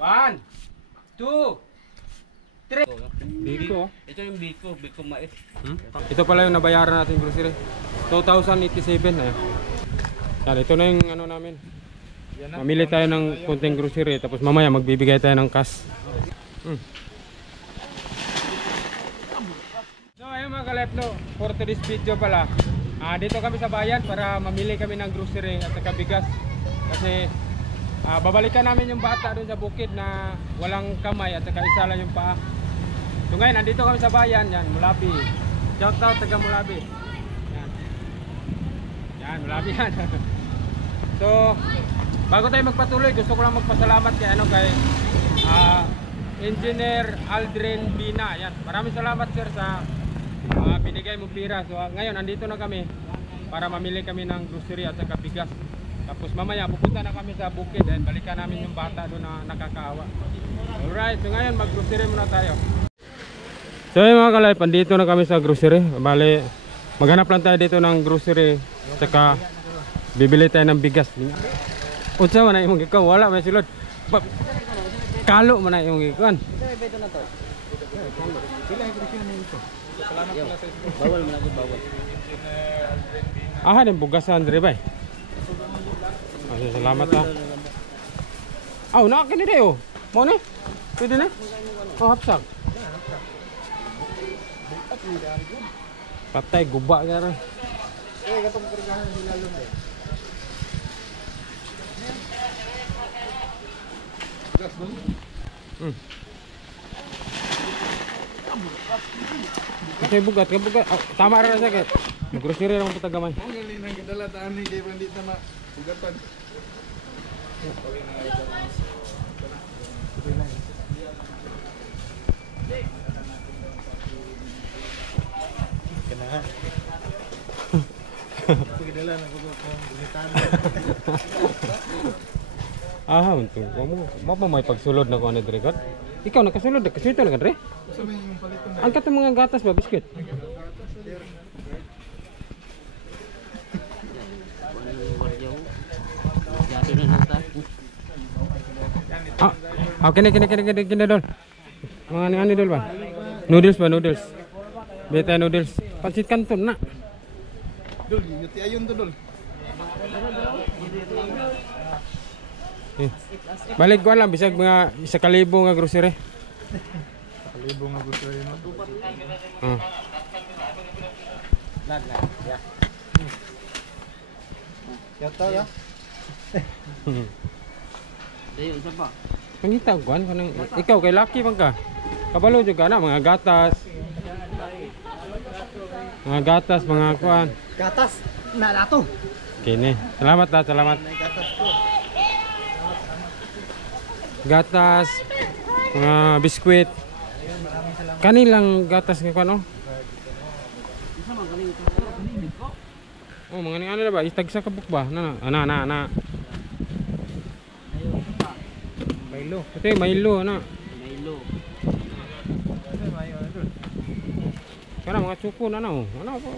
One, two, three. Biko. Ito yung biko, biko mais. Ito pala yung nabayaran natin grocery. 2,087 na. Yan, ito na yung ano namin. Mamili tayo ng konting grocery tapos mamaya magbibigay tayo ng cash. So ayun mga kalepno, for today's video pala. Dito kami sa bayan para mamili kami ng grocery at saka bigas. Kasi babalikan namin yung bata doon sa bukid na walang kamay at saka isa lang yung paa. So ngayon, nandito kami sa bayan, yan, Mulabi. Shout out taga Mulabi. Yan. Yan, Mulabi yan. So, bago tayo magpatuloy, gusto ko lang magpasalamat kay Engineer Aldrin Bina. Yan. Maraming salamat sir sa binigay mong pira. So ngayon, andito na kami para mamili kami ng grocery at saka bigas. Tapos mamaya pupunta na kami sa bukid and balikan namin yung bata doon na nakakaawa. Alright, so ngayon mag-grocery muna tayo. So yun mga kalay, pandito na kami sa grocery. Bale, maghanap lang tayo dito ng grocery. Saka bibili tayo ng bigas. Unsa man na imong ikaw, wala may silod. Kalo man na imong ikaw. Bawal mo na bawal. Din bugasan dire bay. Salamat ha. Nakakini dayo. Mo ni? Pwede na? Hapsag. Patay guba ka rin. Katong kargahan nila lun eh. Kasi bugat, tama rin sa kaya. Grocery lang po tagamay. Ang galing ng kadala taan ni kay bandit na bugatan. Pagdala na ko bugitan. Untung. Mo may pagsulod na ko ani dire kat. Ikaw nakasulod na kasi ito na kadre. Sa may yung paliton na. Ang katong mga gatas ba biskuit? Kini dol. Mga ani dol ba? Noodles ba, noodles? Beta noodles. Pansit kanton na. Dol, yuti ayon to dol. Balik ko lang bisag mga 1,000 nga grocery. 1,000 nga grocery no. Lag. Ya. Yato ya. Dayo isa pa. Pangita kuan kanang ikaw kay lucky man ka. Kabalo jud ka na mga gatas. Mga gatas, mga kuan. Gatas na lato. Kini. Salamat. Gatas ko. Gatas, mga biskuit. Kanilang gatas nga kuan oh. Mga ano na ba? Itag sa kabuk ba? Na. Milo. Ito Milo na. Milo. Kana mga tsuko na oh.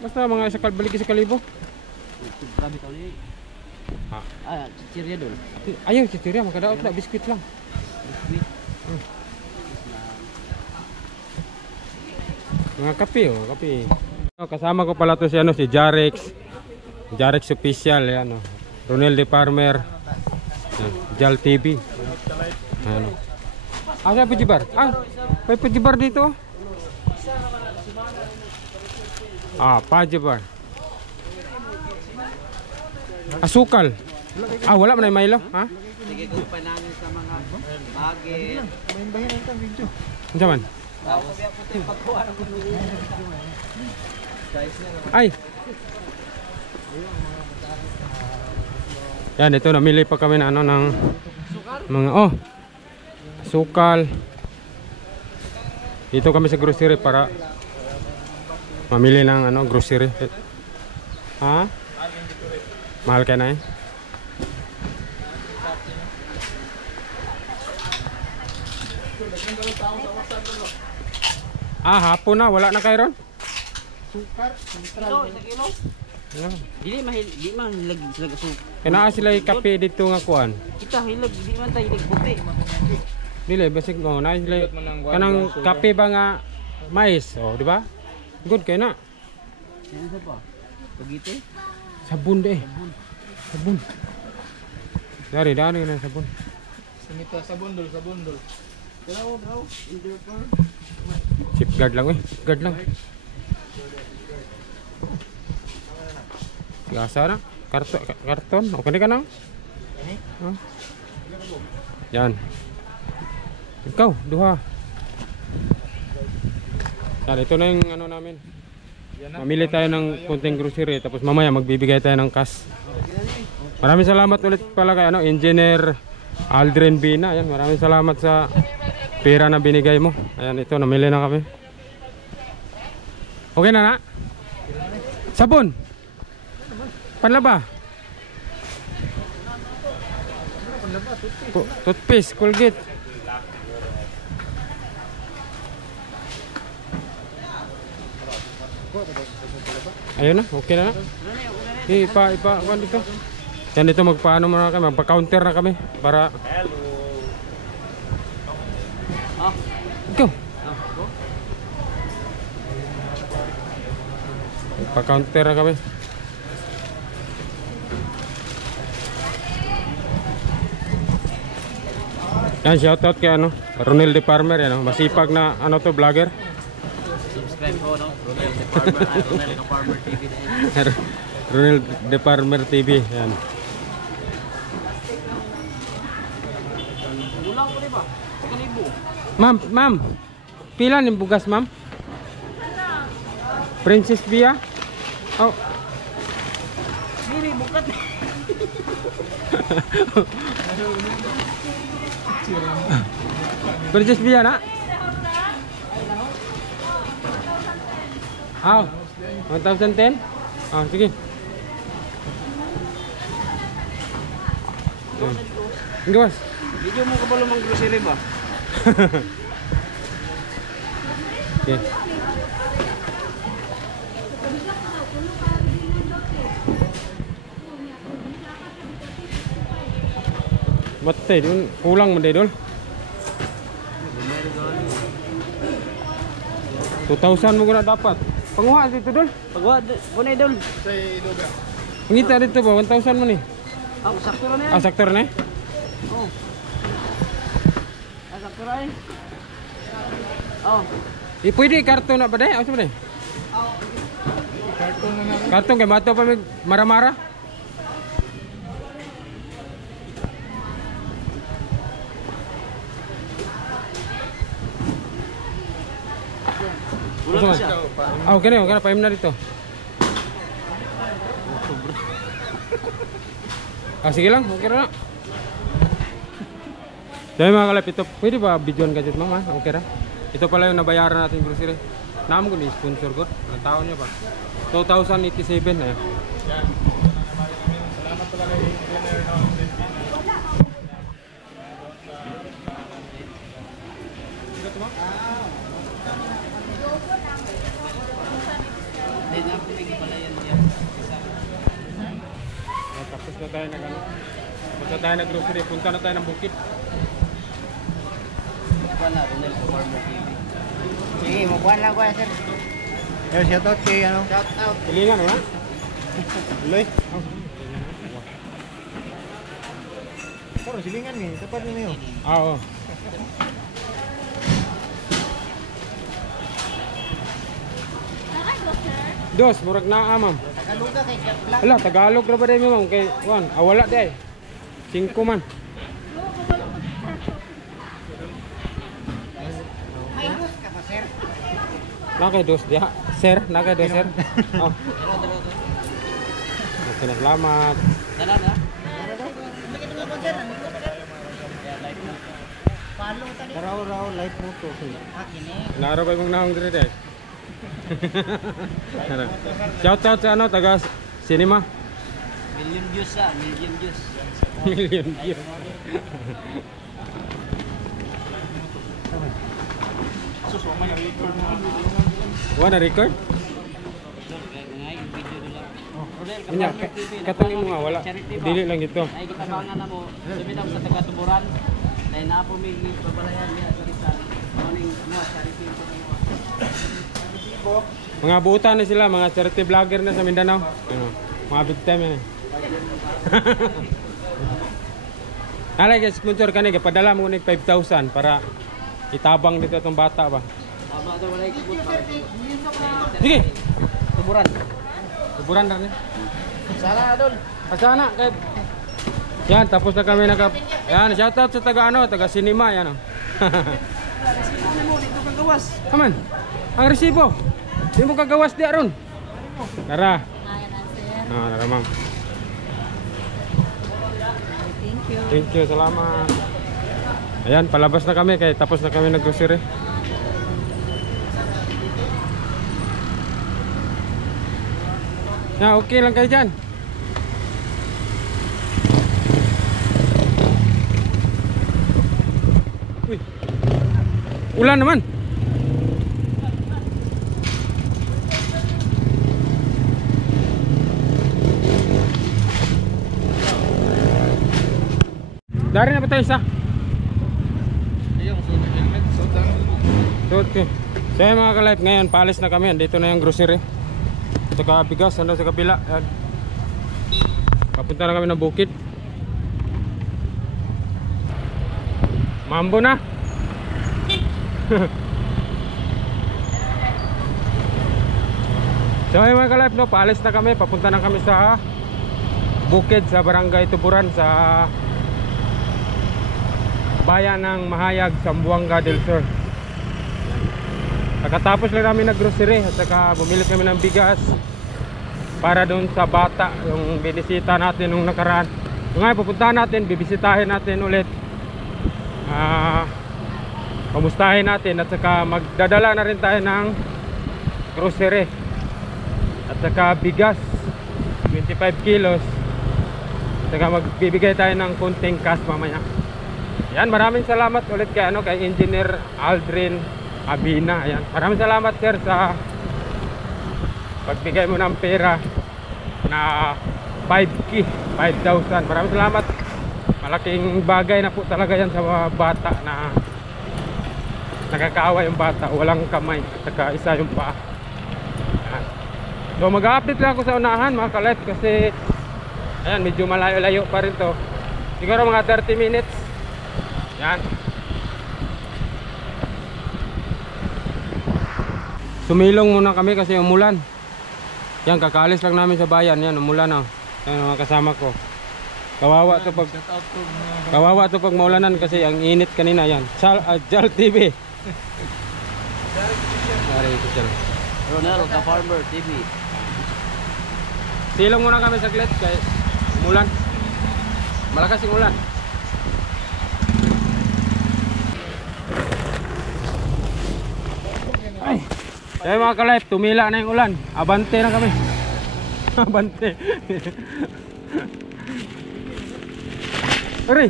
Basta mga balik 1,000. Grabe ka ulit. Chichirya dul. Ayaw chichirya, makadaot na biskuit lang. Biskuit. Mga kape oh, kape. Kasama ko pala to si Jarex official yan oh. Ronel de Farmer. Jal TV. Ano. Asa Pujibar? May Pujibar dito. Pujibar. Asukal. Wala man na Milo, ha? Sige ko pa namin sa mga bagay. May bayan ang video. Unsa man? Ay. Yan, ito namili pa kami na ng mga sukal. Dito kami sa grocery para mamili ng grocery. Ha? Mahal ka na eh. Hapon na, wala na kayo ron? Sukar, kilo, 1 kilo. Dili mahil, di man lagi sila Kaya naa sila kape dito nga kuan. Kita hilig, di man tayo hilig puti. Dili basic mo naa sila kanang kape ba nga mais, oh, di ba? Good kay na. Ano sa pa? Pagite? Sabon de. Sabon. Dari na sabon. Sumita sa bundol, sa bundol. Daw. Safeguard lang guard lang. Gasa na. Karton. Okay ka na? Huh? Yan. Ikaw, duha. Yan, ito na yung ano namin. Mamili tayo ng kunting grocery tapos mamaya magbibigay tayo ng cash. Maraming salamat ulit pala kay Engineer Aldrin Bina. Ayan, maraming salamat sa pera na binigay mo. Ayan, ito namili na kami. Okay na? Sabon. Panlaba. Toothpaste, Colgate. Ayun na, okay na. Ipa, kuan dito. Yan dito magpaano muna kami, magpa-counter na kami para Ikaw. Pa-counter na kami. Yan, shoutout kay Ronel De Farmer yan, masipag na vlogger. Subscribe ko, no? Ronel De Farmer, Ronel De Farmer TV na yan. Ronel De Farmer TV, yan. Ulang ko ba? Kalibo. Ma'am, pila ng bugas, ma'am? Princess Bia? Oh. Diri, bukat. Princess Bia na? Oh, 1,010? Oh, sige. Enggak, Mas. Video mo ka ba lumang grocery ba? Okay. Batay dun, kulang man dul. 2,000 mo guna dapat. Panguha dito dul. Pagwa, bunay dol. Ngita dito ba 1,000 mo ni? Ah, sakto na yan. Ah, saktor na eh. Oh. Ah, sakto na eh. Oh. Pwede karton na ba day? Asa ba day? Karton na namin. Karton kay mato pa mig mara-mara. Ulang na siya. Ah, okay na paim na dito. Ah, sige lang, okay na. Dahil mga kalap, ito, pwede ba videoan gadget mama? Okay na. Ito pala yung nabayaran natin grocery. Naam ko ni sponsor ko. Ang taon niya pa. 2,087 na yan. Salamat pala kay Engineer Aldrin Bina. Then, ako bigay pala yan. Tapos na tayo nag grocery. Punta na tayo ng bukid. Wala, Ronel De Farmer TV. Sige, magkuhan lang ko sir. Yo, shoutout kay ano? Shoutout. Hilingan mo na. Loy. Pero silingan ni, tapat ni niyo. Ah, oo. Dos, murag naa, ma'am. Tagalog ka kay Black. Ala, Tagalog ra ba day ma'am? Kay Juan, wala day. 5 man. May dos ka pa sir. Nakay dos dia. Sir, nakay dos sir. Oh. Okay, salamat. Dala na. Raw light mo to. Naro ba mong naong dire day? Shout out sa taga cinema. Million views sa, million views. Million views. Sus, wala na-record mo. Wala record? Ngay, yung video nila. Rodel, Nya, Kaparmer TV. katong mo nga wala. Charity ba? Dili lang ito. Ay gitabangan na mo. Lumitaw sa taga Tuburan. Dahil na po may babalayan niya sa Rizal. Morning charity po mo. Mga buutan na sila, mga charity vlogger na sa Mindanao. Ano, mga big time yan. Alay guys, sponsor ka ni, padala mo nig 5,000 para itabang dito itong bata ba. Tama daw wala ikot pa. Sige, Tuburan. tuburan na rin. Sana Adol. Pasana kahit. Yan, tapos na kami yan, shoutout sa taga taga Sinima yan. Ano mo dito kang gawas? Kaman, ang resibo. Di mo kagawas di aron. Tara. Tara ma'am. Thank you, salamat. Ayan, palabas na kami kaya tapos na kami nag-grocery. Na, okay lang kayo dyan. Uy. Ulan naman. Dari na ba tayo isa? Ayun, suot ng helmet. Suot ang Suot ko. So yun mga ka-life, ngayon paalis na kami. Dito na yung grocery. Ito ka bigas, ano sa kabila. Yan. Papunta na kami ng bukid. Mambo na. So yun mga ka-life, no, paalis na kami. Papunta na kami sa bukid, sa barangay Tuburan, sa bayan ng Mahayag, Zamboanga del Sur. Pagkatapos lang namin nag-grocery at saka bumili kami ng bigas para doon sa bata, yung binisita natin nung nakaraan. So ngayon pupuntahan natin, bibisitahin natin ulit, pamustahin natin at saka magdadala na rin tayo ng grocery at saka bigas 25 kilos at saka magbibigay tayo ng kunting cash mamaya. Yan, maraming salamat ulit kay kay Engineer Aldrin Abina. Ayan. Maraming salamat sir sa pagbigay mo ng pera na 5,000. Maraming salamat. Malaking bagay na po talaga yan sa mga bata na nakakaawa yung bata, walang kamay at saka isa yung paa. Ayan. So mag-update lang ako sa unahan mga ka-life kasi ayan, medyo malayo-layo pa rin to. Siguro mga 30 minutes. Yan. Sumilong muna kami kasi umulan. Yan, kakaalis lang namin sa bayan. Yan, umulan na. Yan mga kasama ko. Kawawa to pag maulanan kasi ang init kanina. Yan, Jal TV. Ronel, Kaparmer TV. Silong muna kami saglit kay umulan. Malakas yung ulan. Ay, kaya mga ka-life, tumila na yung ulan. Abante na kami. Abante. Aray.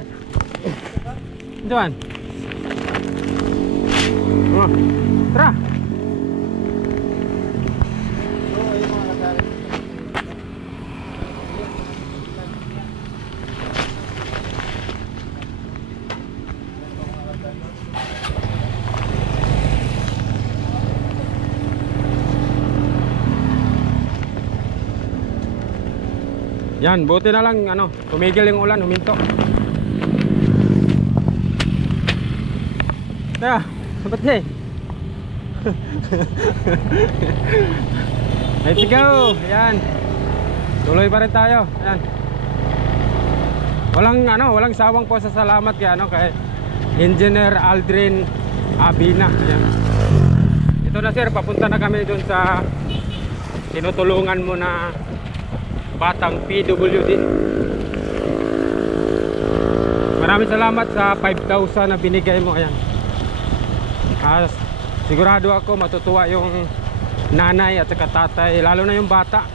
Diyan. Oh, tara. Yan, buti na lang tumigil yung ulan, huminto. Tara, sabat eh. Let's go. Yan. Tuloy pa rin tayo. Yan. Walang sawang po sa salamat kay Engineer Aldrin Abina. Yan. Ito na sir, papunta na kami dun sa tinutulungan mo na batang PWD. Maraming salamat sa 5,000 na binigay mo. Ayan. Sigurado ako matutuwa yung nanay at saka tatay, lalo na yung bata,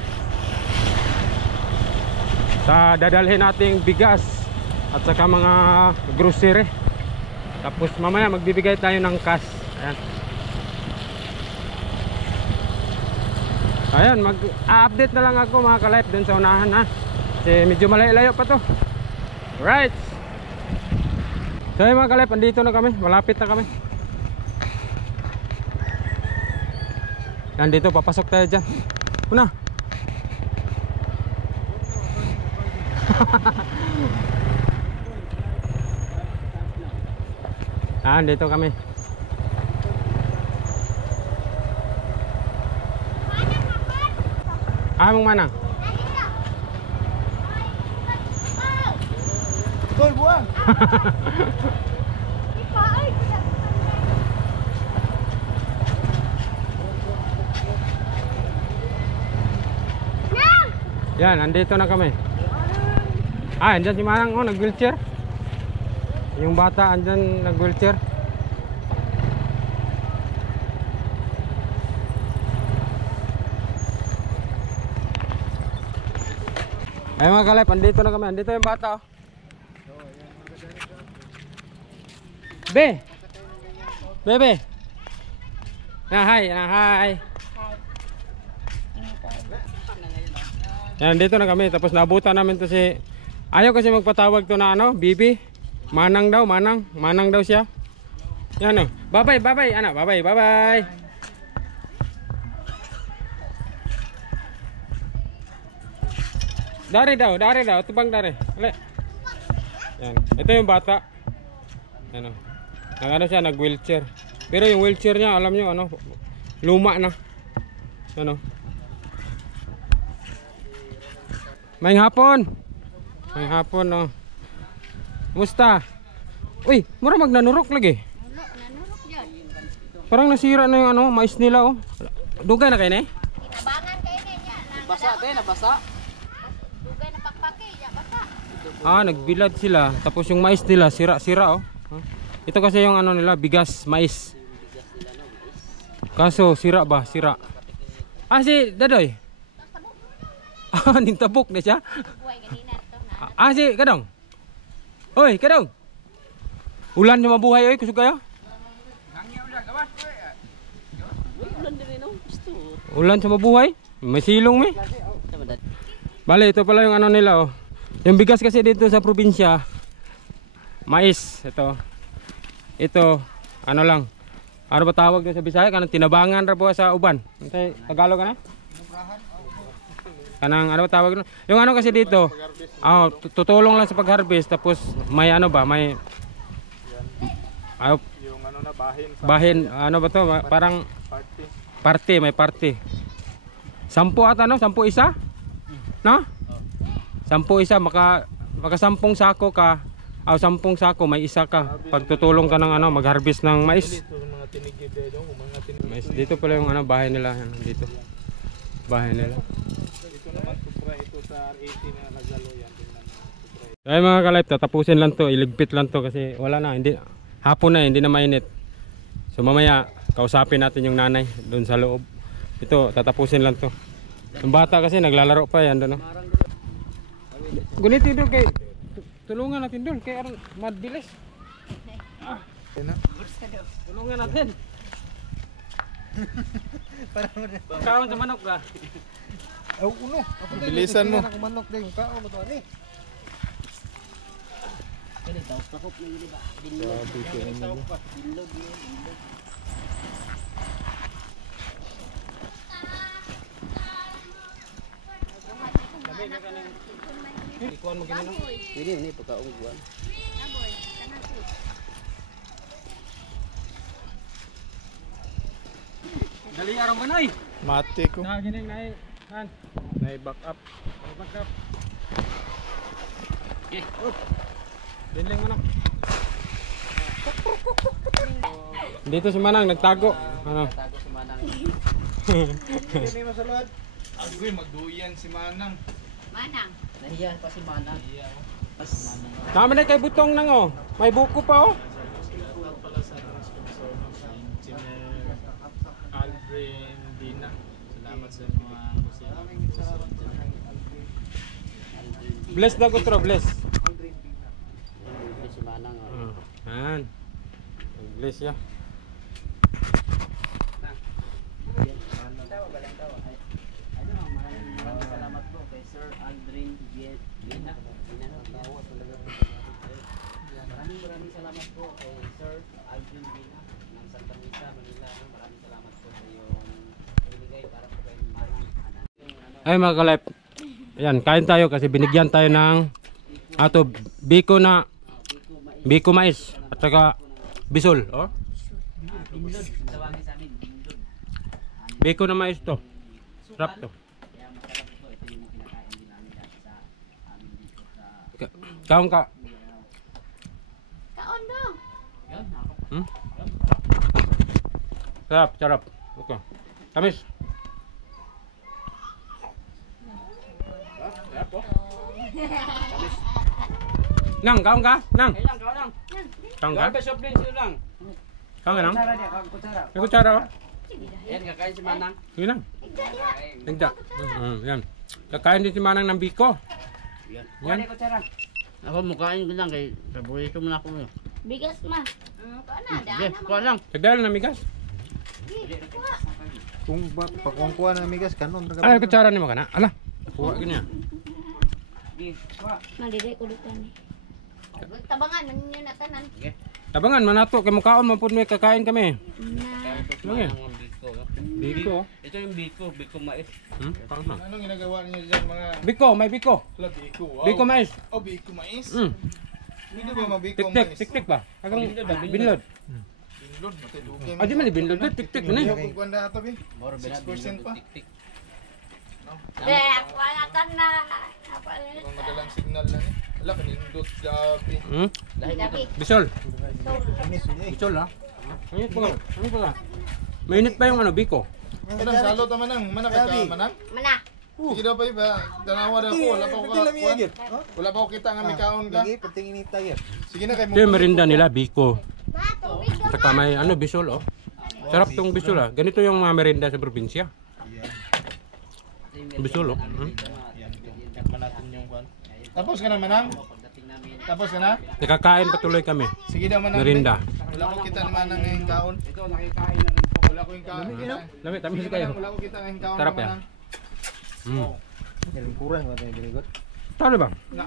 sa dadalhin nating bigas at saka mga grocery. Tapos mamaya magbibigay tayo ng cash. Ayan. Ayan, mag-update na lang ako mga ka-life dun sa unahan ha. Kasi medyo malayo-layo pa to. Right. So ayun mga ka-life, andito na kami. Malapit na kami. Yan dito, papasok tayo dyan. Una. Dito kami. Mong manang? Tol, buwan! Yan, andito na kami. Andyan si Manang, nag-wheelchair. Yung bata, andyan nag-wheelchair. Ay mga ka-life, andito na kami. Andito yung bata. Be! Bebe! Hi! Yan, dito na kami. Tapos naabutan namin to si... Ayaw kasi magpatawag to na Bibi. Manang daw, Manang. Manang daw siya. Yan o. Bye-bye, anak. Bye-bye. Dari daw. Tubang dari. Alay. Yan. Ito yung bata. Yan o. Siya, nag-wheelchair. Pero yung wheelchair niya, alam nyo, luma na. Yan o. Maing hapon, oh. Kumusta? Uy, mura magnanurok lagi. Nanurok dyan. Parang nasira na yung mais nila, oh. Dugay na kayo na eh? Inabangan kayo niya. Basa, nabasa. Dugay na pakpaki, ya basa. Nagbilad sila. Tapos yung mais nila, sira-sira, oh. Ito kasi yung nila, bigas, mais. Kaso, sira. Si Dadoy. Nintabok na siya. Buhay ganina ito na. Si Kadong. Hoy, Kadong. Ulan na mabuhay, oy, kusog kayo? Ulan sa mabuhay? May silong mi. Bale, ito pala yung nila, oh. Yung bigas kasi dito sa probinsya, mais, ito, lang. Ano ba tawag doon sa Bisaya? Kanang tinabangan ra po sa uban. Tagalog ka na? Kanang ano ba tawag doon? Yung kasi dito, tutulong lang sa pag-harvest. Tapos may may Yung bahin, ba to? Parang party, may party. 10 ata 10 isa? No? 10 isa, maka 10 sako ka. 10 sako, may isa ka. Pagtutulong ka ng mag-harvest ng mais. Mais. Dito pala yung bahay nila. Dito. Bahay nila. Ito sa R80 na nagalo yan. Ay mga ka-life, tatapusin lang to. Iligpit lang to kasi wala na. Hapon na, hindi na mainit. So mamaya, kausapin natin yung nanay doon sa loob. Ito, tatapusin lang to. Yung bata kasi naglalaro pa yan doon. Gunit doon kay... Tulungan natin doon kay Aaron madilis. Tulungan natin. Kaon sa manok ka. Uno. Bilisan mo. Manok din ka o bato ani. Kani takop na yun ba? Bilog. Ikuan mo ginano. Pwede ni pagkaungguan. Naboy, kanang si. Dali araw manoy. Mati ko. Gining nai. Han. Back up. Back up. Okay. Dinling manok. Dito si Manang nagtago. Tago si Manang. Hindi mo salud. Agoy magduyan si Manang. Manang. Nahiya pa si Manang. Mas Manang. Tama na kay butong nang oh. May buko pa oh. Aldrin Dina. Salamat sa mga Bless na ko tro, bless. Si Manang. Han. Bless ya. Sir Aldrin Vina. Maraming salamat po kay Sir Aldrin Vina ng Santa Misa, Manila. Maraming salamat po sa iyong binigay para po kay Manang Anan. Ay mga kalep, ayan, kain tayo kasi binigyan tayo ng biko mais at saka bisol. Oh. Bindod, tawagin sa amin, bindod. Biko na mais to. Sarap to. Kaya masarap po. Ito yung kinakain din namin dati sa amin dito sa... Kaon ka. Kaon dong. Yun, ako. Hmm? Sarap, sarap. Okay. Tamis. Nang, kaon ka? Nang. Kailang, kau lang. Kaon ka? Grabe, soft drinks yun lang. Kaon ka nang? Kutsara niya, kutsara. May kutsara oh. Yan, kakain si Manang. Sige lang. Nagda. Yan. Kakain din si Manang ng biko. Yan. Yan. Yan. Kutsara. Ako, mukhain ko lang kay paborito mo na ako. Bigas ma. Kuha na. Daan Yes, na kuha lang. Sagdala na migas. Kuha. Kung pakuha na migas kanon Ay, kutsara ni mo ka na. Ala. Kuha ganyan. Yes, kuha. Maliday ko dito ni. Tabangan, maninyo na tanan. Okay. Tabangan manato kay mukhaon man pud may kakain kami. Na. Ano yan? Ang biko. Biko. Ito yung biko mais. Kaon na. Anong ginagawa niyo diyan mga Biko, may biko. biko? Biko mais. Oh, biko mais. Hindi ba mabiko Tik-tik, mais? tik-tik ba? Agang binlod. Binlod, matulugi. Ah, di man binlod, tik-tik man eh. Kung kuwanda ato bi. Moro 6% pa. Tik-tik. Wala ka na. Kung madalang signal lang eh. Wala kanindot gabi. Gabi. Bisol. Bisol ha. Ano pa? Ano pa? Mainit pa yung ano, biko. Manang salo ta manang, manang ka manang. Mana. Sige daw pa iba. Tanawa daw ko, wala pa ko ka. Wala pa ko kita nga may kaon ka. Sige na kay mo. Ito yung merinda nila, biko. Ma, tubig daw. Saka may ano, bisol oh. Sarap tong bisol ah. Ganito yung mga merinda sa probinsya. Bisol oh. Tapos ka na manang? Tapos ka na? Nakakain patuloy kami. Sige daw manang. Merinda. Wala ko kita ni manang ngayong kaon. Ito, nakikain na rin po. Wala ko yung kaon. Lami, tamis Sige, kayo. manang, wala ko kita ngayong kaon. Sarap yan. manang. Kurang ba tayo very good? Talo ba? Na.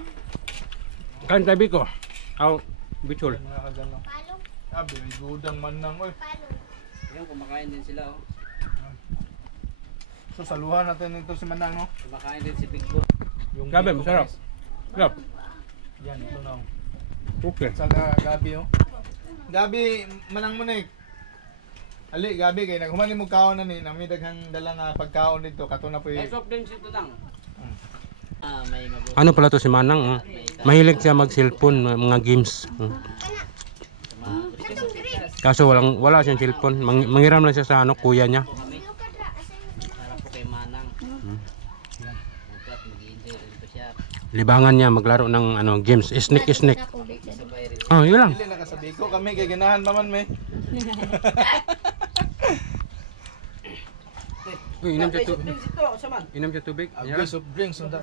Kain tayo biko. Aw, bisol. Mga kagano. Palong. Abi, gudang manang oy. Palong. Ayun, kumakain din sila oh. So saluhan natin ito si manang no. Kumakain din si Bigbo. Yung Gabi, biko, masarap. guys. Sarap. Yan, ito na. Okay. Saka Gabi oh. Gabi, manang mo na Ali, Gabi kay naghuman mo kaon na ni, nami daghang dala nga pagkaon dito kato na po. May soft drinks ito lang. May mabuti. Ano pala to si Manang? Mahilig siya mag-cellphone, mga games. Kaso wala siyang cellphone. Mangiram lang siya sa ano, kuya niya. Para po kay Manang. At mag-i-enjoy rin po siya. Libangan niya maglaro ng ano, games. Snake. Sabay rin. Oh, yun lang. Dili nakasabi ko kami kay ganahan pa man me. Uy, inom siya Soft drinks ito, saman. Inom siya tubig. Agay soft drinks on to.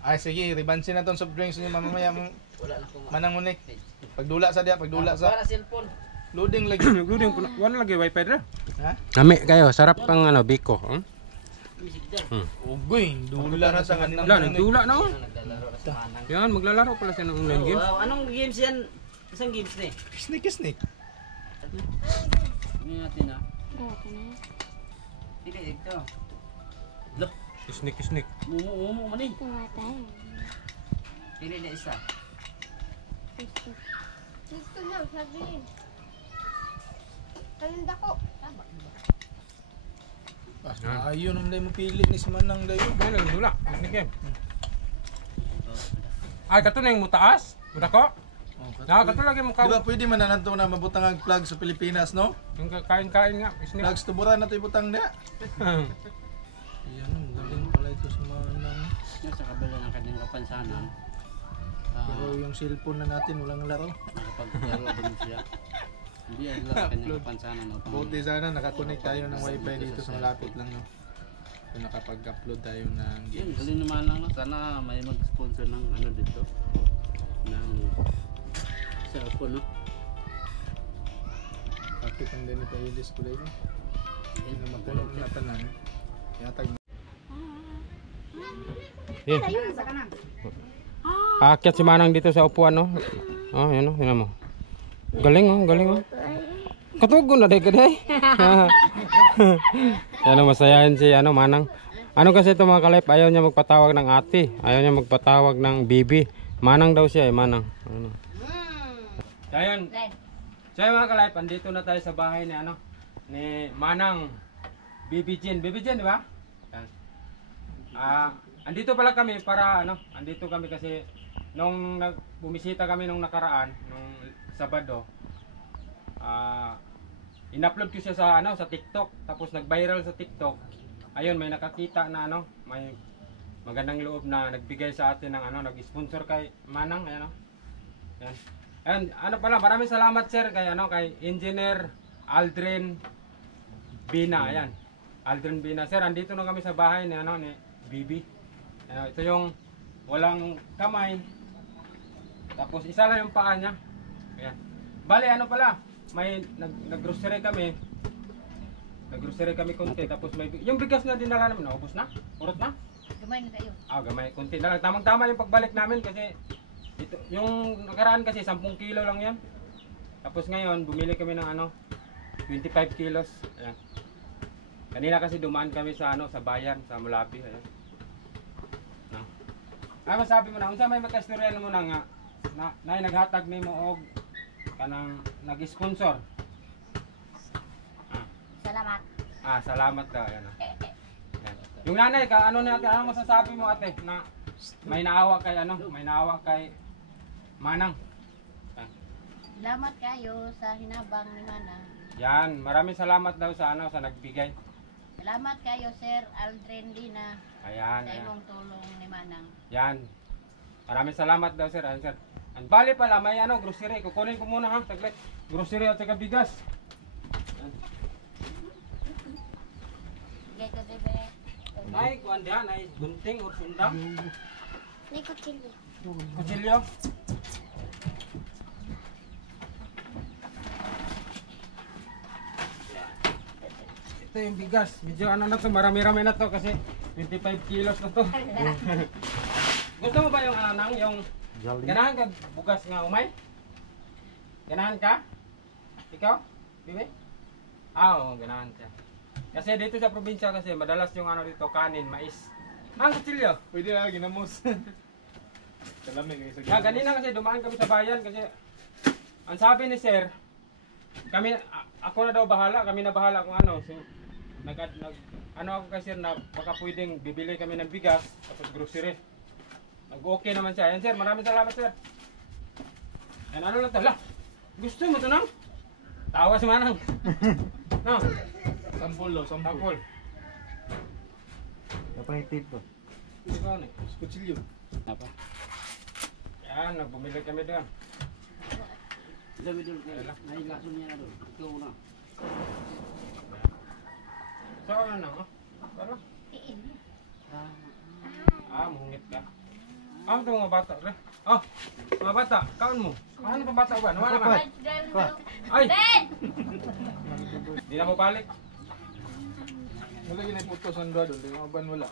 Ay sige, ribansin na ton soft drinks niyo mamaya mo. Wala na kung Manang munik. Pagdula sa dia, pagdula sa para cellphone. loading lagi. Naguding po. Wala lagi wifi dra. Ha? Nami kayo, sarap ang ano, biko. Music dyan. Ugoy, dula na sa kanang. Wala, nagdula na oh. Naglalaro na sa Manang. Yan, maglalaro pala siya ng online games. Wow, anong games yan? Isang games na eh. Snake. Tingnan natin ah. Hindi ito. Loh, Snake. mumu man eh. Pili na isa. Gusto na, sabihin. Kalenda ko. Ayun ang dai mo pili ni si Manang dayo. Ay, nagdula. Snake game. Ay, kato na yung mutaas. Buta ko. Kato lagi mo Di ba ka. pwede man na nato na mabutang ang plug sa Pilipinas no? Yung kain-kain nga. Snake. Plugs tuburan na to ibutang dia. Yan, galing pala ito si Manang. Sa kabila ng kanyang kapansanan, Pero yung cellphone na natin walang laro. nakapaglaro din siya. Hindi yan lang ang kanyang kapansanan. Buti sana nakakonect tayo ng wifi dito sa malapit lang no. Kung nakapag-upload tayo ng Yun, games. galing naman lang. No? Sana may mag-sponsor ng ano dito. Ng cellphone, no? Bakit ang ganito yung display ko? Hindi na magkulong na tanan. Kaya tag Yan. Aakyat si Manang dito sa upuan, no? Oh, yan, no? Yan mo. Galing, oh. Galing, oh. Katugon na day kaday. Ano, masayahin si Manang. Ano kasi ito mga kalip, ayaw niya magpatawag ng ate. Ayaw niya magpatawag ng bibi. Manang daw siya, Manang. Ano. Ayun. So mga kalip, andito na tayo sa bahay ni ni Manang Bibi Jin. Bibi Jin, di ba? Yan. Andito pala kami para andito kami kasi nung bumisita kami nung nakaraan, nung Sabado. In-upload ko siya sa TikTok, tapos nag-viral sa TikTok. Ayun, may nakakita na may magandang loob na nagbigay sa atin ng nag-sponsor kay Manang, ayan. Yan. And maraming salamat sir kay kay Engineer Aldrin Bina, ayan. Aldrin Bina. Sir, andito na kami sa bahay ni ni Bibi. Ito yung walang kamay. Tapos isa lang yung paa niya. Ayan. Bale may nag-grocery kami. Nag-grocery kami konti, tapos may yung bigas na dinala namin, naubos na? Urot na? Gamay na kayo. Gamay, konti na lang. Tamang-tama yung pagbalik namin kasi ito, yung nakaraan kasi 10 kilo lang 'yan. Tapos ngayon bumili kami ng 25 kilos. Ayan. Kanina kasi dumaan kami sa sa bayan, sa Mulabi, ayan. Masabi mo na unsa may makastorya mo na naghatag nimo og kanang nag-sponsor. Salamat. Salamat daw, ayan. Yung nanay ka, ano masasabi mo ate na may naawa kay may naawa kay Manang. Salamat kayo sa hinabang ni Manang. Yan, maraming salamat daw sa sa nagbigay. Salamat kayo Sir Aldrin Dina Ayan, sa ayan. imong tulong ni Manang. Yan. Maraming salamat daw sir. Ayan, sir. Ang bali pala may grocery. Kukunin ko muna ha, saglit. Grocery at saka bigas. Ayan. Sige ko bebe. Ay, kuan diyan ay gunting o sundang. Ni kutsilyo. Kutsilyo. Ito yung bigas. Medyo na to, marami-rami na to kasi 25 kilos na to. Gusto mo ba yung yung ganahan ka bugas nga umay? Ganahan ka? Ikaw? Bibi? Oo, ganahan ka. Kasi dito sa probinsya kasi madalas yung dito kanin, mais. Ang kutsilyo. Pwede na ginamos. Kalami kayo sa ginamos. Ganina kasi dumaan kami sa bayan kasi ang sabi ni sir, ako na daw bahala, kami na bahala kung So, ako kasi na baka pwedeng bibili kami ng bigas tapos grocery. Nag-okay naman siya. Ayan sir, maraming salamat sir. Ayan lang tala. Gusto mo ito nang? Tawa si Manang. No? Sampul. Sampol. Napahitid po. Ikaw na. Kutsilyo. Apa? Yan, nagbumili kami doon. Sabi dulu kayo. Nailason niya na doon. Ikaw na. So, ano na? Para? Mungit ka. Ano ito mga bata? Mga bata, kaon mo. Ano itong bata ba? Nawa naman. Ay! Hindi na mo balik. Wala ginay putos ang doon. Di mo ban wala.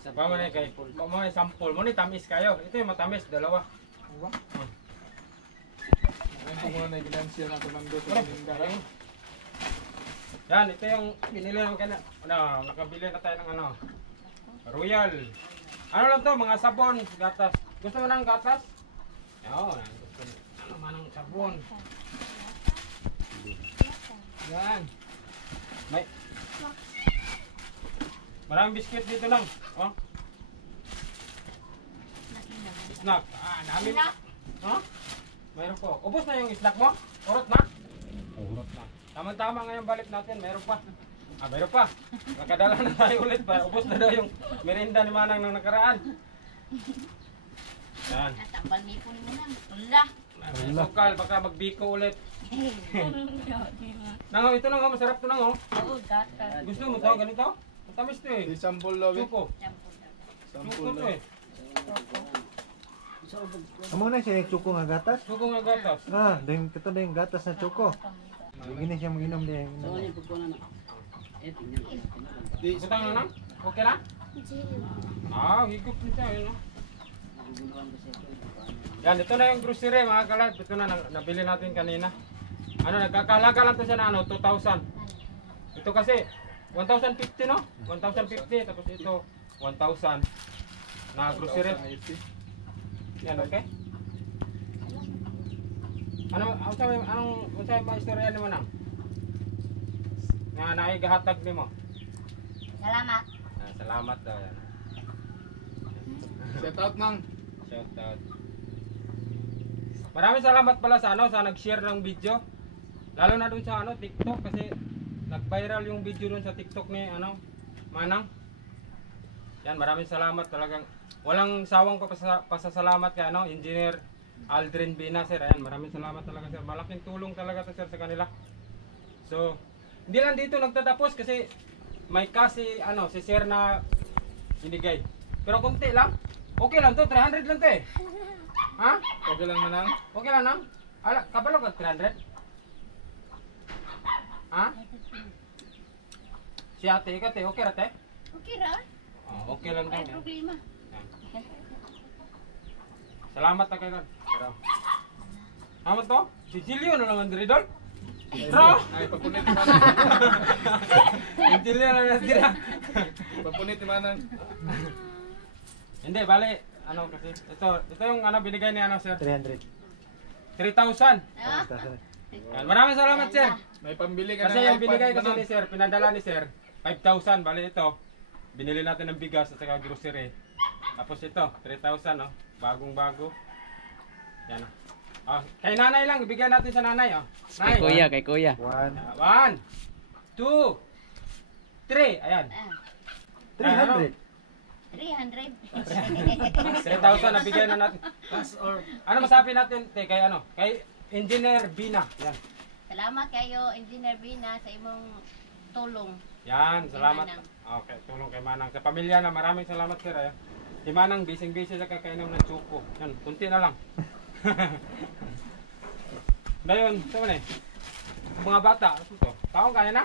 Sa ba man kay mga sample mo ni tamis kayo. Ito yung matamis, dalawa. Ano ba? Ngayon ko muna na ginansya na ito ng doon sa Minda. Yan, ito yung binili namin kaya nakabili na tayo ng Royal. Ano lang to, mga sabon, gatas. Gusto mo ng gatas? Oo, gusto mo. Ano man ang sabon? Yan. Maraming biscuit dito lang. Oh. Snack. Dami. Mayroon po. Ubos na yung snack mo? Urot na? Urot na. Tama-tama ngayon balik natin. Mayroon pa. Mayroon pa. Nakadala na tayo ulit pa. Ubos na daw yung merinda ni Manang nang nakaraan. Yan. Natambal ni po ni Manang. Wala. Sukal, baka magbiko ulit. Nangaw, ito na nga. Masarap to na nga. Oo, gatas. Gusto mo to? Ganito? Matamis to eh. Sampul daw. Suko. Sampul Suko to daw. eh. Amo na siya yung chuko nga gatas. Suko nga gatas. Ito na yung gatas na chuko. Hindi na siya mag-inom din. So, ano yung pagkuha na? Tingnan. Di, Butang na lang? Okay na? Higop din siya, yun, no? Naguguluhan kasi ito. Yan, ito na yung grocery mga kalab. Ito na, nabili natin kanina. Ano, nagkakalaga lang to siya na ano, 2,000. Ito kasi, 1,050 no? 1,050, tapos ito, 1,000 na grocery. Yan, okay? Anong maistorya ni mo nang? Nga naigahatag ni mo? Salamat. Salamat daw yan. Shout out nang. Shout out. Maraming salamat pala sa sa nag-share ng video. Lalo na dun sa TikTok kasi nag-viral yung video dun sa TikTok ni Manang. Yan, maraming salamat talagang. Walang sawang pasasalamat kay Engineer Aldrin Bina, sir. Ayan, maraming salamat talaga, sir. Malaking tulong talaga to, sir, sa kanila. So, hindi lang dito nagtatapos kasi may kasi si sir na binigay. Pero konti lang. Okay lang to, 300 lang to eh. Ha? Okay lang manang. Okay lang nang? Ala, kabalo ka 300? Ha? Si ate, ikate, okay ra te? Okay ra. Okay lang daw. Ay problema. Salamat na kayo. Ano to? Sicilio na naman diri dol? Bro! Ay papunit ni manang. Sicilio na naman diri. Papunit ni manang. Hindi, bali, kasi, ito yung binigay ni sir. 300. 3,000. Ah. Yan, maraming salamat, sir. May pambili ka Kasi ng yung iPad, binigay kasi manang. ni sir, pinadala ni sir, 5,000. Bali ito, binili natin ng bigas at saka grocery. Tapos ito, 3,000, no? Bagong-bago. Yan, kay nanay lang, ibigay natin sa nanay, Kay kuya, kay kuya. 1, 2, 3. Ayan. 300. 300. 3,000 na bigay na natin. Ano masabi natin, kay kay Engineer Bina. Yan. Salamat kayo, Engineer Bina, sa imong tulong. Yan, salamat. Kay Manang. Okay, tulong kay Manang. Sa pamilya na maraming salamat, sir. Si Manang, busy-busy sa kakainom ng tsuko. Yan, kunti na lang. Dayon, saan man mga bata, ano to? Taong kaya na?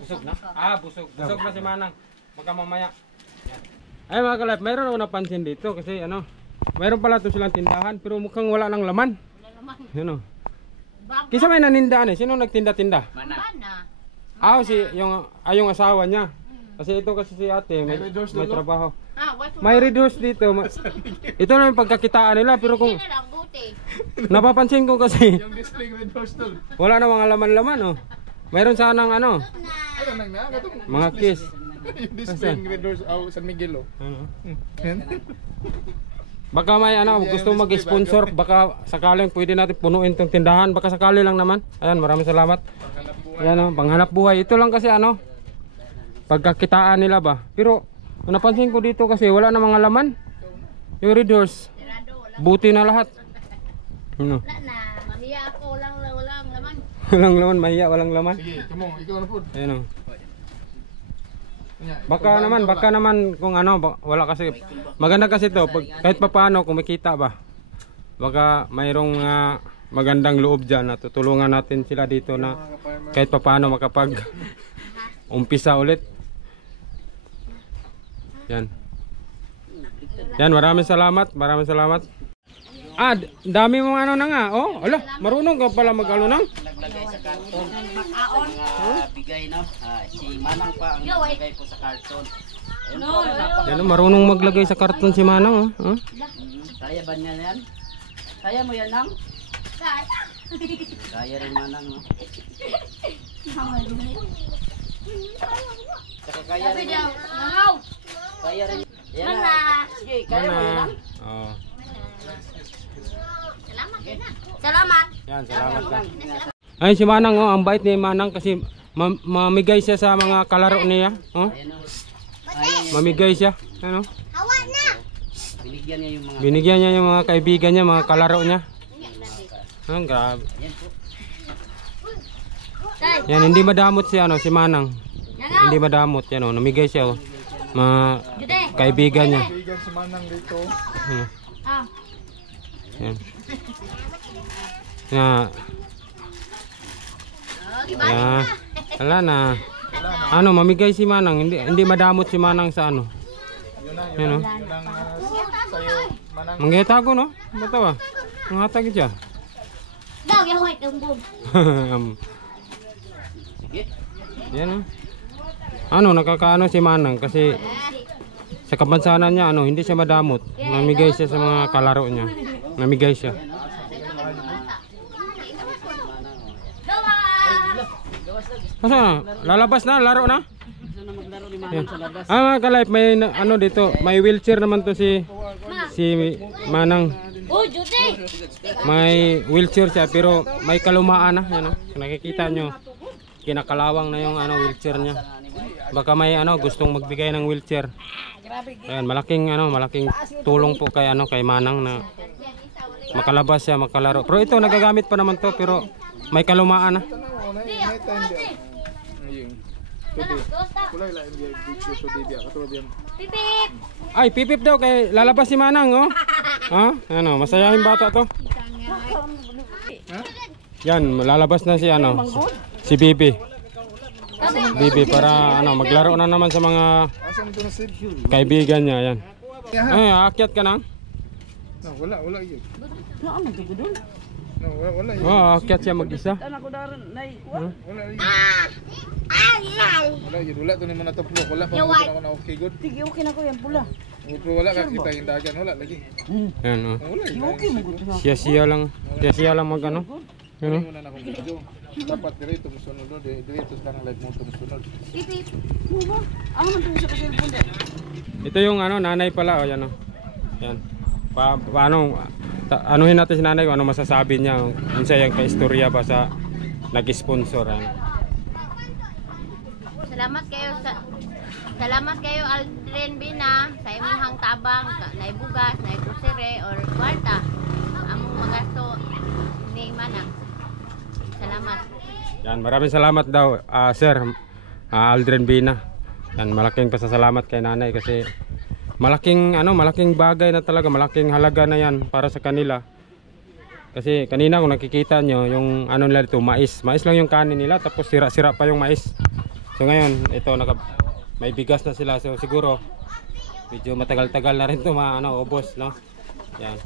Busog na? Busog. Busog na si Manang. Baka mamaya. Yan. Ay mga kalap, mayroon ako napansin dito kasi mayroon pala ito silang tindahan pero mukhang wala ng laman. Wala naman. Yan o. Bago. Kisa may nanindaan Sino nagtinda-tinda? Mana. Yung asawa niya. Kasi ito kasi si ate, may trabaho. May reduce dito. Ito na yung pagkakitaan nila pero kung Hindi na lang, buti. napapansin ko kasi Yung display with hostel. wala na mga laman-laman Mayroon sanang Ayun nang na. mga kiss. Yung display with doors San Miguel. Yan. Baka may gusto mag-sponsor, baka sakaling pwede natin punuin tong tindahan, baka sakali lang naman. Ayan, maraming salamat. Ayan, panghanap buhay. Ito lang kasi pagkakitaan nila ba. Pero napansin ko dito kasi wala na mga laman. Yung red horse, Tirado, wala. buti na lahat. Wala na. Mahiya ako, walang laman. Walang laman, mahiya, walang laman. Sige, tumo, ikaw na po. Ayan Baka naman kung wala kasi maganda kasi to kahit papaano kung makita ba. Baka mayroong magandang loob diyan na tutulungan natin sila dito na kahit papaano makapag umpisa ulit. Yan. Yan, maraming salamat. Dami mong na nga. Marunong ka pala nang. Naglagay sa karton. Bigay si Manang pa ang naglagay po sa karton. Ayun po, Marunong maglagay sa karton si Manang. Kaya ba niya yan? Kaya mo yan, Nang? Kaya rin, Manang, no? Saka kaya rin. Kaya rin. Yan na. Sige, kaya mo yan, Nang? Salamat din na. Salamat. Yan, salamat ka. Nang. Ay, si Manang, ang bait ni Manang kasi mamigay siya sa mga kalaro niya. Ayan, o. Mamigay siya. Hawa na. Binigyan niya yung mga... Binigyan niya yung mga kaibigan niya, mga kalaro niya. Grabe. Yan po. Yan, hindi madamot si si Manang. Hindi madamot yan, namigay siya mga kaibigan niya. Kaibigan si Manang dito. Yan. Yan. Wala na. ano, mamigay si Manang. Hindi madamot si Manang sa ano. Yun Yun, oh. ang sa'yo, Manang. Manggitago, no? Bato ba? Manghatag siya. Daw, yung white umbog. Sige. Yan, oh. Ano, nakakaano si Manang kasi sa kabansanan niya, ano, hindi siya madamot. Namigay siya sa mga kalaro niya. Namigay siya. Asa na? Lalabas na? Laro na? Gusto na maglaro ni Manang sa labas. Mga ka-life, may ano dito, may wheelchair naman to si Manang. Oh, Judy! May wheelchair siya pero may kalumaan na, ano. Nakikita nyo, kinakalawang na yung ano wheelchair niya. Baka may ano gustong magbigay ng wheelchair. Ayan, malaking tulong po kay ano kay Manang na makalabas siya, makalaro. Pero ito nagagamit pa naman to pero may kalumaan na. Pipip! Ay, pipip daw kay lalabas si Manang, oh. Ha? Ano, masayahin bata to. Yan, lalabas na si ano, si Bibi. Bibi para ano, maglaro na naman sa mga kaibigan niya, yan. Ay, aakyat ka na? Wala yun. Wala yun. Oh, aakyat siya mag-isa. Wala yun. Wala to ni mo nataplo. Wala pa Yung mo white. ako na okay good. Sige, okay na ko yan pula. Wala ka kita yung dagan. Wala lagi. Yan, oh. Wala yun. Okay mo gusto na. Siya lang mag ano. Yan, oh. Wala na akong video. Dapat dirito mo sunod. Dirito lang ang live mo ito sunod. Pipip! Mo ba? Ako man tuloy sa cellphone din. Ito yung ano, nanay pala, oh, yan, oh. Yan. Paano, anuhin natin si nanay kung ano masasabi niya. Kung siya yung kaistorya ba sa nag-sponsor. Salamat kayo Aldrin Bina sa imong tabang nay bugas, nay grocery or kwarta. Among magasto ni Manang. Salamat. Yan, maraming salamat daw, Sir Aldrin Bina. Yan, malaking pasasalamat kay nanay kasi malaking bagay na talaga, malaking halaga na yan para sa kanila. Kasi kanina kung nakikita nyo, yung ano nila dito, mais lang yung kanin nila, tapos sira-sira pa yung mais. So ngayon, ito may bigas na sila, so siguro medyo matagal-tagal na rin ito ubos, no? Yan.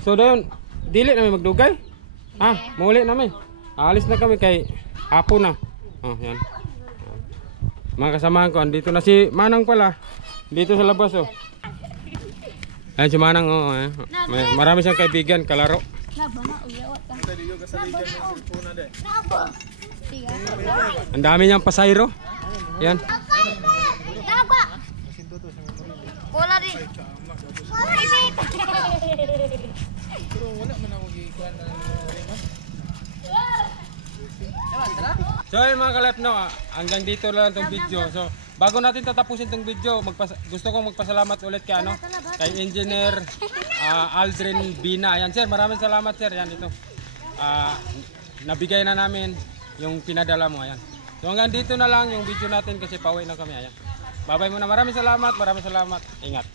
So doon, dili namin magdugay. Muli namin. Aalis na kami kay hapon na. Oh, yan. Mga kasamahan ko, andito na si Manang pala. Dito sa labas, oh. Ayan si Manang, oh. Marami siyang kaibigan, kalaro. Ang dami niyang pasayro. Yan. Wala din. So yun mga kalap, no, hanggang dito lang itong video. So bago natin tatapusin itong video, gusto kong magpasalamat ulit kay Engineer Aldrin Bina. Ayan sir, maraming salamat sir. Yan ito. Nabigay na namin yung pinadala mo. Ayan. So hanggang dito na lang yung video natin kasi pauwi na kami. Ayan. Bye bye muna. Maraming salamat. Ingat.